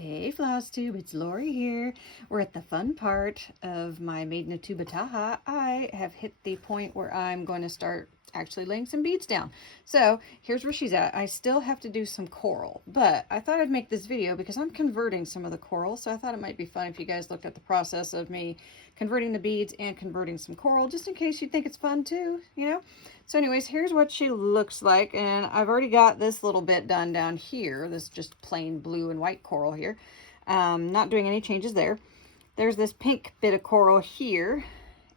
Hey Flosstube, it's Lori here. We're at the fun part of my Maiden of Tubbataha. I have hit the point where I'm going to start actually laying some beads down. So here's where she's at. I still have to do some coral, but I thought I'd make this video because I'm converting some of the coral. So I thought it might be fun if you guys looked at the process of me converting the beads and converting some coral, just in case you think it's fun too, you know? So anyways, here's what she looks like. And I've already got this little bit done down here. This just plain blue and white coral here. Not doing any changes there. There's this pink bit of coral here,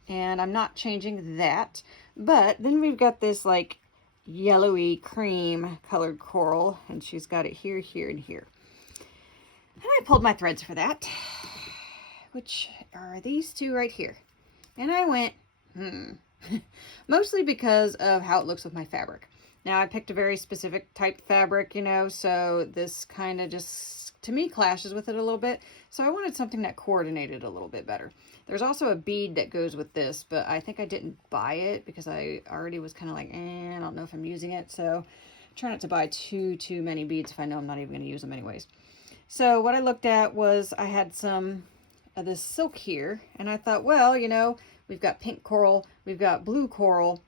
and I'm not changing that. But then we've got this like yellowy cream colored coral, and she's got it here, here, and here. And I pulled my threads for that, which are these two right here. And I went, mostly because of how it looks with my fabric. Now I picked a very specific type fabric, you know, so this kind of just, to me, clashes with it a little bit. So I wanted something that coordinated a little bit better. There's also a bead that goes with this, but I think I didn't buy it because I already was kind of like, I don't know if I'm using it. So try not to buy too many beads if I know I'm not even going to use them anyways. So what I looked at was I had some of this silk here, and I thought, well, you know, we've got pink coral, we've got blue coral.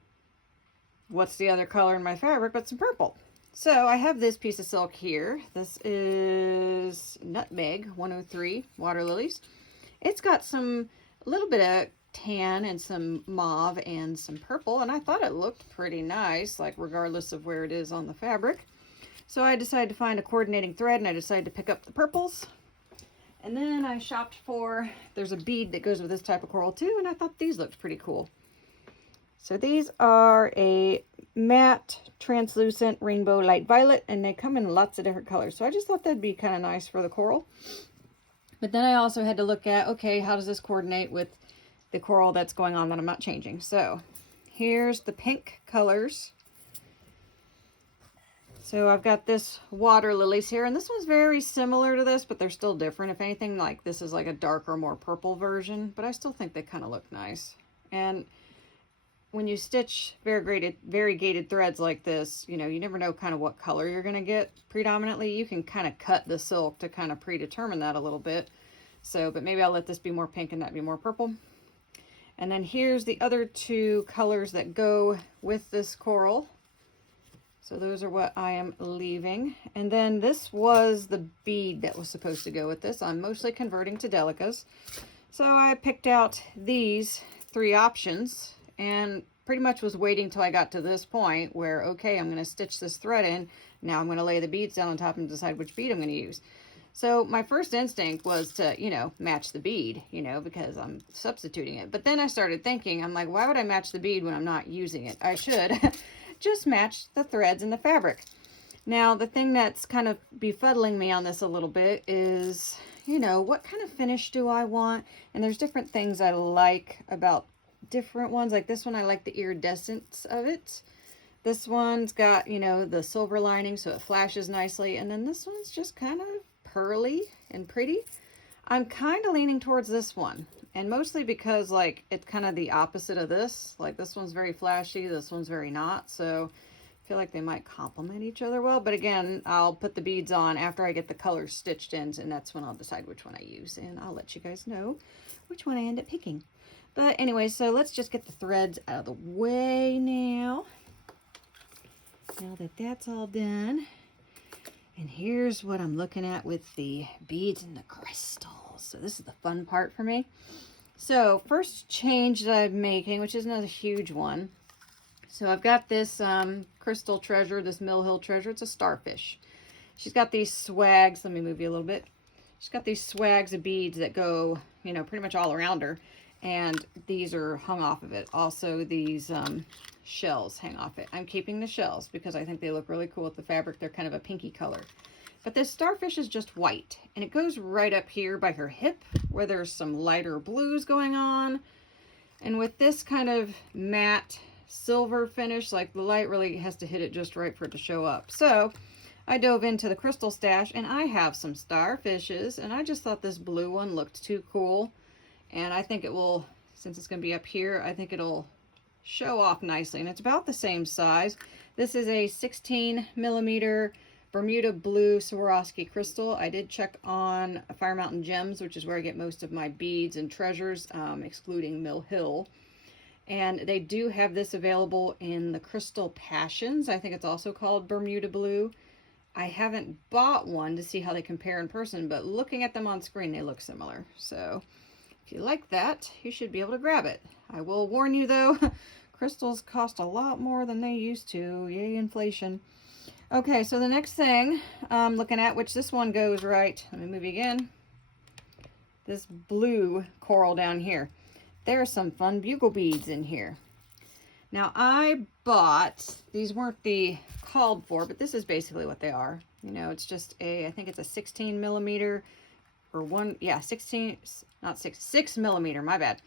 What's the other color in my fabric but some purple? So I have this piece of silk here. This is Nutmeg 103 Water Lilies. It's got some little bit of tan and some mauve and some purple, and I thought it looked pretty nice, like regardless of where it is on the fabric. So I decided to find a coordinating thread, and I decided to pick up the purples. And then I shopped for, there's a bead that goes with this type of coral too, and I thought these looked pretty cool. So these are a matte translucent rainbow light violet, and they come in lots of different colors. So I just thought that'd be kind of nice for the coral. But then I also had to look at, okay, how does this coordinate with the coral that's going on that I'm not changing? So here's the pink colors. So I've got this water lilies here, and this one's very similar to this, but they're still different. If anything, like this is like a darker, more purple version, but I still think they kind of look nice. And when you stitch variegated threads like this, you know, you never know kind of what color you're going to get predominantly. You can kind of cut the silk to kind of predetermine that a little bit. So, but maybe I'll let this be more pink and that be more purple. And then here's the other two colors that go with this coral. So those are what I am leaving. And then this was the bead that was supposed to go with this. I'm mostly converting to Delicas. So I picked out these three options and pretty much was waiting till I got to this point where, okay, I'm going to stitch this thread in. Now I'm going to lay the beads down on top and decide which bead I'm going to use. So my first instinct was to, you know, match the bead, you know, because I'm substituting it. But then I started thinking, I'm like, why would I match the bead when I'm not using it? I should just match the threads in the fabric. Now, the thing that's kind of befuddling me on this a little bit is, you know, what kind of finish do I want? And there's different things I like about different ones. Like this one, I like the iridescence of it. This one's got, you know, the silver lining, so it flashes nicely. And then this one's just kind of pearly and pretty. I'm kind of leaning towards this one, and mostly because like it's kind of the opposite of this. Like this one's very flashy, this one's very not. So I feel like they might complement each other well. But again, I'll put the beads on after I get the colors stitched in, and that's when I'll decide which one I use, and I'll let you guys know which one I end up picking. But anyway, so let's just get the threads out of the way now. Now that that's all done. And here's what I'm looking at with the beads and the crystals. So this is the fun part for me. So first change that I'm making, which is not a huge one. So I've got this crystal treasure, this Mill Hill treasure. It's a starfish. She's got these swags. Let me move you a little bit. She's got these swags of beads that go, you know, pretty much all around her. And these are hung off of it. Also, these shells hang off it. I'm keeping the shells because I think they look really cool with the fabric. They're kind of a pinky color. But this starfish is just white. And it goes right up here by her hip where there's some lighter blues going on. And with this kind of matte silver finish, like the light really has to hit it just right for it to show up. So I dove into the crystal stash, and I have some starfishes. And I just thought this blue one looked too cool. And I think it will, since it's going to be up here, I think it'll show off nicely. And it's about the same size. This is a 16 millimeter Bermuda Blue Swarovski crystal. I did check on Fire Mountain Gems, which is where I get most of my beads and treasures, excluding Mill Hill. And they do have this available in the Crystal Passions. I think it's also called Bermuda Blue. I haven't bought one to see how they compare in person, but looking at them on screen, they look similar. So if you like that, you should be able to grab it. I will warn you though, crystals cost a lot more than they used to. Yay, inflation. Okay, so the next thing I'm looking at, which this one goes right, let me move you again. This blue coral down here. There are some fun bugle beads in here. Now I bought, these weren't the called for, but this is basically what they are. You know, it's just a, I think it's a 16 millimeter or one, yeah, 16, not 6 millimeter, my bad,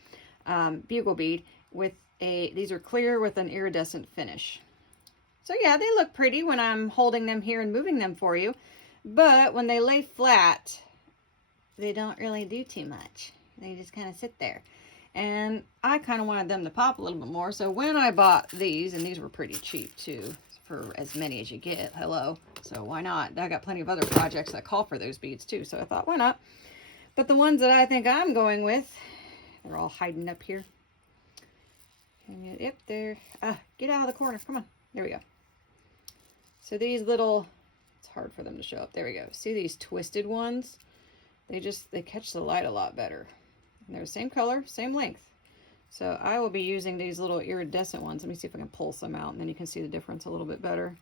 bugle bead with a, these are clear with an iridescent finish. So yeah, they look pretty when I'm holding them here and moving them for you, but when they lay flat, they don't really do too much. They just kind of sit there. And I kind of wanted them to pop a little bit more. So when I bought these, and these were pretty cheap too, for as many as you get, hello. So why not? I got plenty of other projects that call for those beads too. So I thought, why not? But the ones that I think I'm going with, they're all hiding up here. And yep, there. Get out of the corner. Come on. There we go. So these little, it's hard for them to show up. There we go. See these twisted ones? They catch the light a lot better. And they're the same color, same length. So I will be using these little iridescent ones. Let me see if I can pull some out and then you can see the difference a little bit better.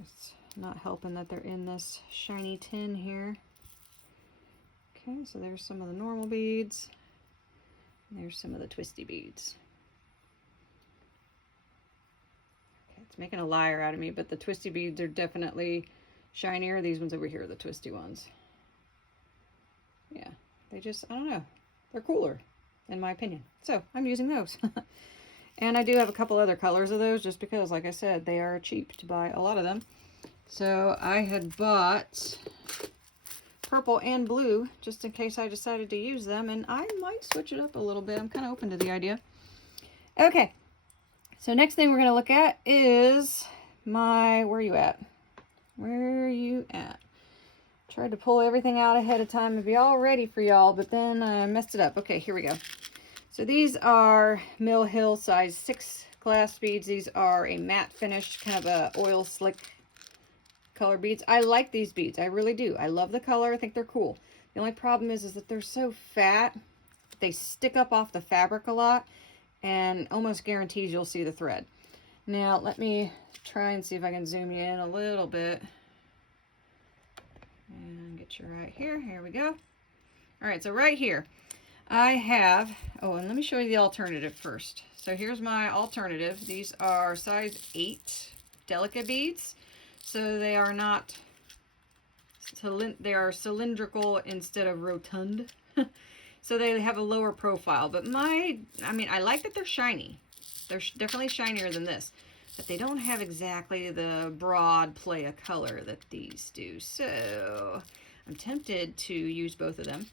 It's not helping that they're in this shiny tin here. Okay, so there's some of the normal beads. And there's some of the twisty beads. Okay, it's making a liar out of me, but the twisty beads are definitely shinier. These ones over here are the twisty ones. Yeah, they just, I don't know. They're cooler, in my opinion. So I'm using those. And I do have a couple other colors of those just because, like I said, they are cheap to buy a lot of them. So I had bought purple and blue just in case I decided to use them. And I might switch it up a little bit. I'm kind of open to the idea. Okay. So next thing we're going to look at is my, where are you at? Where are you at? Tried to pull everything out ahead of time and be all ready for y'all, but then I messed it up. Okay, here we go. So these are Mill Hill size 6 glass beads. These are a matte finish, kind of a oil slick color beads. I like these beads. I really do. I love the color. I think they're cool. The only problem is that they're so fat. They stick up off the fabric a lot and almost guarantees you'll see the thread. Now, let me try and see if I can zoom you in a little bit. And get you right here. Here we go. All right, so right here I have, oh, and let me show you the alternative first. So here's my alternative. These are size 8 Delica beads. So they are not, they are cylindrical instead of rotund. So they have a lower profile. But I like that they're shiny. They're definitely shinier than this. But they don't have exactly the broad play of color that these do. So I'm tempted to use both of them.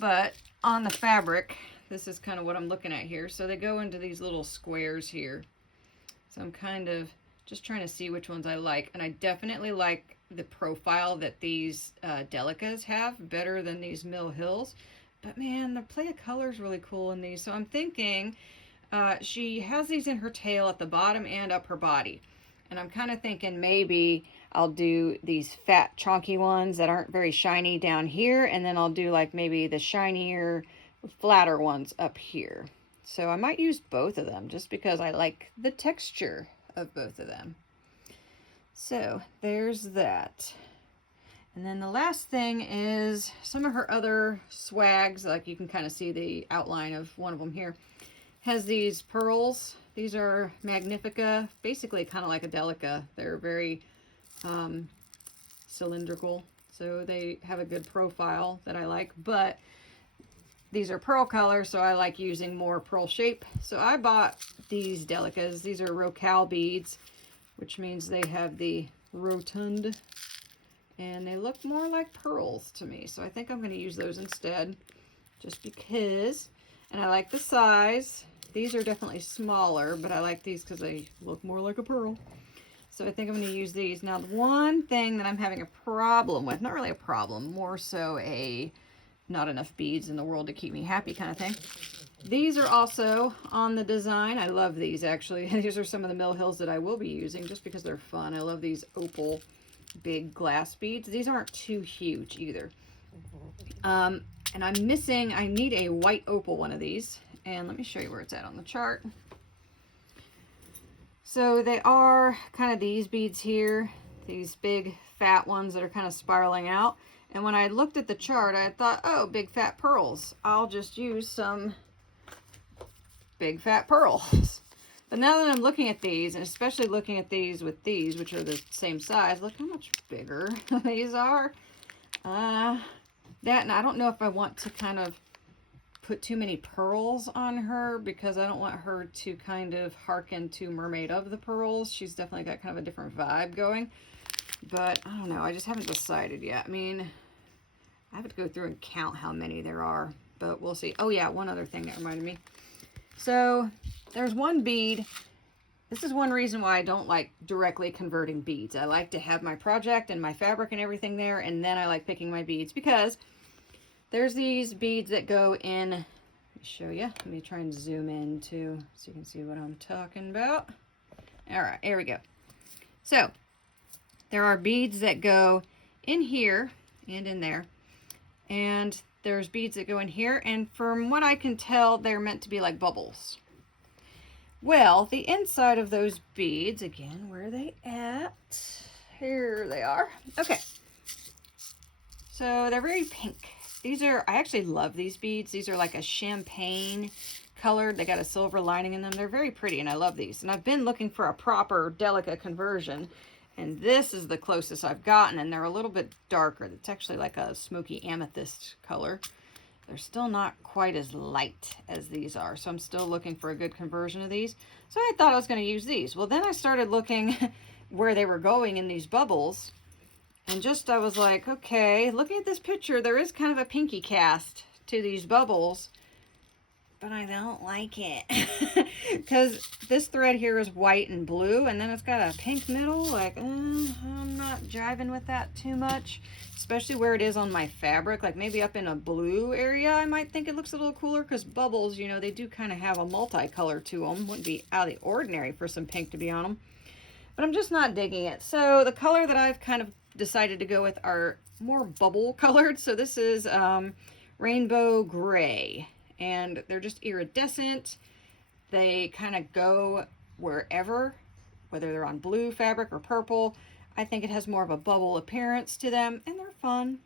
But on the fabric, this is kind of what I'm looking at here. So they go into these little squares here. So I'm kind of just trying to see which ones I like. And I definitely like the profile that these Delicas have better than these Mill Hills. But man, the play of color is really cool in these. So I'm thinking... she has these in her tail at the bottom and up her body. And I'm kind of thinking maybe I'll do these fat, chunky ones that aren't very shiny down here. And then I'll do like maybe the shinier, flatter ones up here. So I might use both of them just because I like the texture of both of them. So there's that. And then the last thing is some of her other swags. Like you can kind of see the outline of one of them here. Has these pearls. These are Magnifica, basically kind of like a Delica. They're very cylindrical, so they have a good profile that I like, but these are pearl color, so I like using more pearl shape. So I bought these Delicas. These are Rocal beads, which means they have the rotund, and they look more like pearls to me, so I think I'm going to use those instead, just because. And I like the size. These are definitely smaller, but I like these because they look more like a pearl. So I think I'm going to use these. Now, the one thing that I'm having a problem with, not really a problem, more so a not enough beads in the world to keep me happy kind of thing. These are also on the design. I love these, actually. These are some of the Mill Hills that I will be using just because they're fun. I love these opal big glass beads. These aren't too huge either. And I'm missing, I need a white opal one of these. And let me show you where it's at on the chart. So they are kind of these beads here, these big fat ones that are kind of spiraling out. And when I looked at the chart, I thought, oh, big fat pearls. I'll just use some big fat pearls. But now that I'm looking at these, and especially looking at these with these, which are the same size, look how much bigger these are. And I don't know if I want to kind of put too many pearls on her, because I don't want her to kind of hearken to Mermaid of the Pearls. She's definitely got kind of a different vibe going. But I don't know, I just haven't decided yet. I mean, I have to go through and count how many there are, but we'll see. Oh yeah, one other thing that reminded me. So there's one bead. This is one reason why I don't like directly converting beads. I like to have my project and my fabric and everything there, and then I like picking my beads, because there's these beads that go in. Let me show you. Let me try and zoom in too, so you can see what I'm talking about. All right, here we go. So there are beads that go in here and in there, and there's beads that go in here, and from what I can tell, they're meant to be like bubbles. Well, the inside of those beads, again, where are they at? Here they are. Okay. So they're very pink. These are, I actually love these beads. These are like a champagne colored. They got a silver lining in them. They're very pretty, and I love these. And I've been looking for a proper Delica conversion, and this is the closest I've gotten, and they're a little bit darker. It's actually like a smoky amethyst color. They're still not quite as light as these are, so I'm still looking for a good conversion of these. So I thought I was going to use these. Well, then I started looking where they were going in these bubbles, and just I was like, okay, looking at this picture, there is kind of a pinky cast to these bubbles, but I don't like it because this thread here is white and blue, and then it's got a pink middle. Like, I'm not jiving with that too much, especially where it is on my fabric. Like maybe up in a blue area, I might think it looks a little cooler, because bubbles, you know, they do kind of have a multicolor to them. Wouldn't be out of the ordinary for some pink to be on them, but I'm just not digging it. So the color that I've kind of decided to go with are more bubble colored. So this is rainbow gray, and they're just iridescent. They kind of go wherever, whether they're on blue fabric or purple. I think it has more of a bubble appearance to them, and they're fun.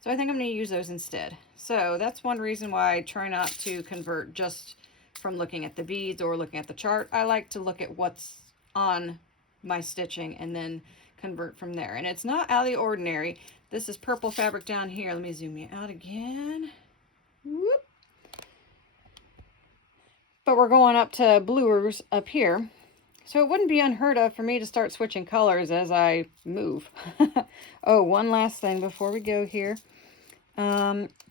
So I think I'm going to use those instead. So that's one reason why I try not to convert just from looking at the beads or looking at the chart. I like to look at what's on my stitching and then convert from there. And it's not out of the ordinary. This is purple fabric down here. Let me zoom you out again. Whoop. But we're going up to bluers up here. So it wouldn't be unheard of for me to start switching colors as I move. Oh, one last thing before we go here.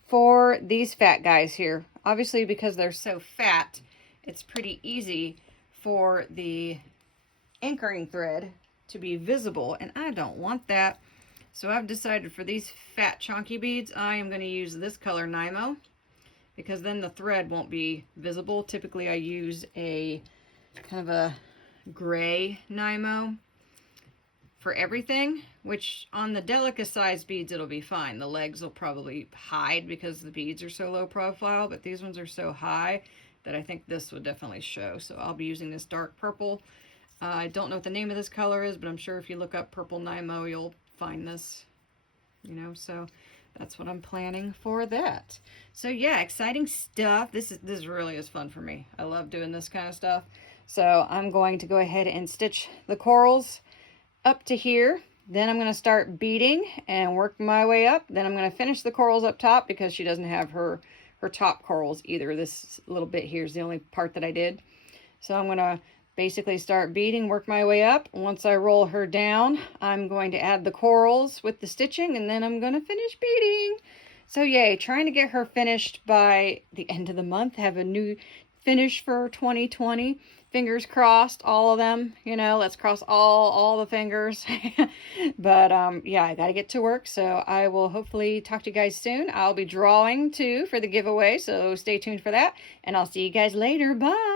For these fat guys here, obviously because they're so fat, it's pretty easy for the anchoring thread to be visible, and I don't want that. So I've decided for these fat chunky beads, I am going to use this color Nymo, because then the thread won't be visible. Typically I use a kind of a gray Nymo for everything, which on the Delica size beads it'll be fine. The legs will probably hide because the beads are so low profile, but these ones are so high that I think this would definitely show. So I'll be using this dark purple. I don't know what the name of this color is, but I'm sure if you look up purple Nymo, you'll find this, you know, so that's what I'm planning for that. So yeah, exciting stuff. This really is fun for me. I love doing this kind of stuff. So I'm going to go ahead and stitch the corals up to here. Then I'm going to start beading and work my way up. Then I'm going to finish the corals up top, because she doesn't have her top corals either. This little bit here is the only part that I did. So I'm going to basically start beading, work my way up. Once I roll her down, I'm going to add the corals with the stitching, and then I'm going to finish beading. So yay, trying to get her finished by the end of the month, have a new finish for 2020. Fingers crossed, all of them, you know, let's cross all the fingers. But yeah, I gotta get to work, so I will hopefully talk to you guys soon. I'll be drawing too for the giveaway, so stay tuned for that, and I'll see you guys later. Bye.